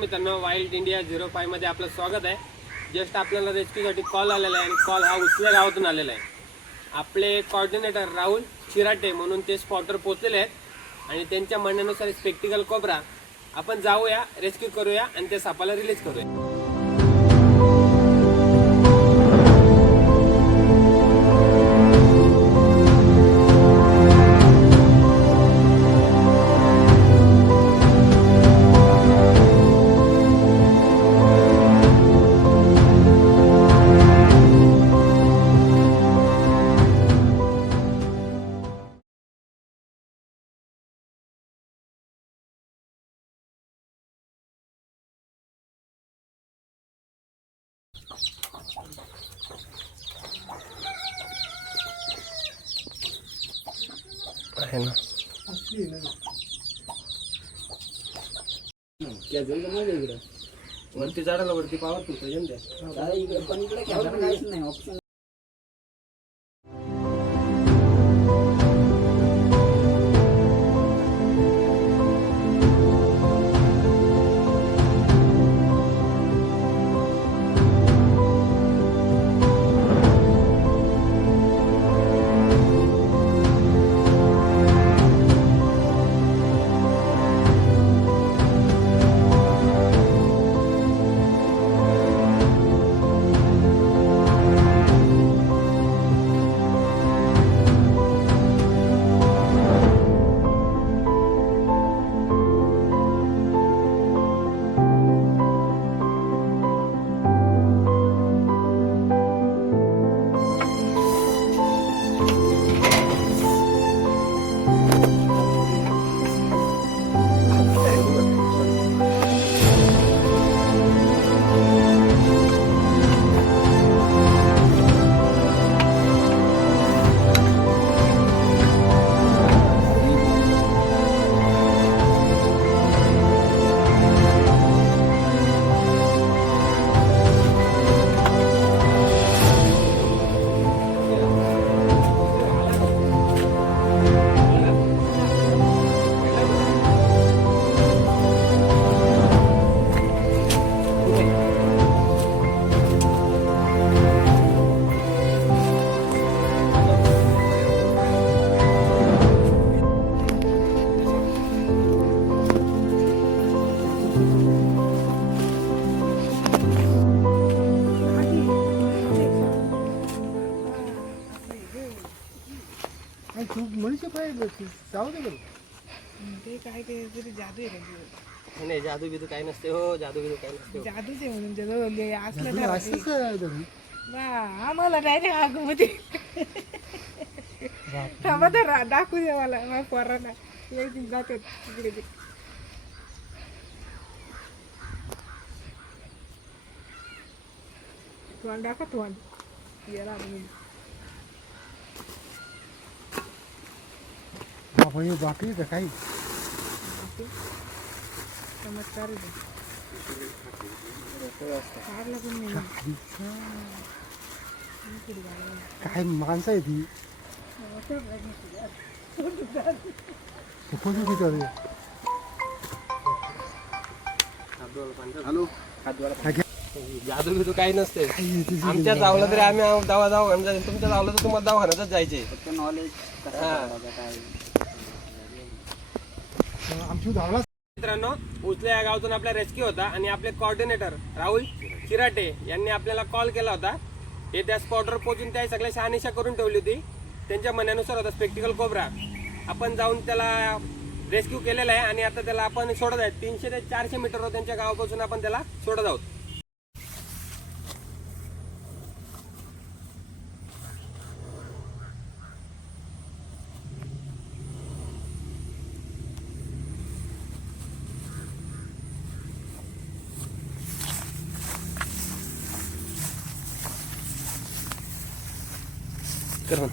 मित्रांनो, wild India 05 मध्ये आपलं स्वागत आहे. जस्ट आपल्याला रेस्क्यूसाठी कॉल आलेला आहे आणि कॉल हा उचल्या गावातून आलेला आहे. आपले कोऑर्डिनेटर राहुल चिराटे म्हणून ते स्पॉटवर पोहोचलेले आहेत आणि त्यांच्या म्हणण्यानुसार स्पेक्टिकल कोब्रा आपण जाऊया, रेस्क्यू करूया आणि त्या सापाला रिलीज करूया. आहे ना वरती झाडाला वरती पावर तुमचं पण इकडे काहीच नाही ऑप्शन. मनुष्य पाहिजे जाऊ दे ते काय ते तरी जादू आहे नाही, जादू बिदू काय नसते हो, जादू बिदू काय नसते. जादूच आहे म्हणून त्याचं असलं तर असंच आम्हाला डायरेक्ट आगमध्ये थांबा तर दाखवू दे मला माझ्या पोरांना जातात तिकडे ते. तोंड दाखव तोंड याला आपण बाकी तर काही चमत्कार काय माणसं आहे ती हॅलो. जादू बिदू काही नसते. आमच्या चावलं तरी आम्ही दवाखान्यात जायचं, तुमच्या चावलं तर तुम्हाला दवाखान्यातच जायचे. नॉलेज मित्रांनो, उचल्या या गावातून आपला रेस्क्यू होता आणि आपले कोऑर्डिनेटर राहुल चिराटे यांनी आपल्याला कॉल केला होता. हे त्या स्पॉटवर पोहोचून त्या सगळ्या शहानिशा करून ठेवली होती. त्यांच्या म्हणण्यानुसार होता स्पेक्टिकल कोब्रा. आपण जाऊन त्याला रेस्क्यू केलेला आहे आणि आता त्याला आपण सोडत आहे. 300 ते 400 मीटरवर त्यांच्या गावापासून आपण त्याला सोडत आहोत. करून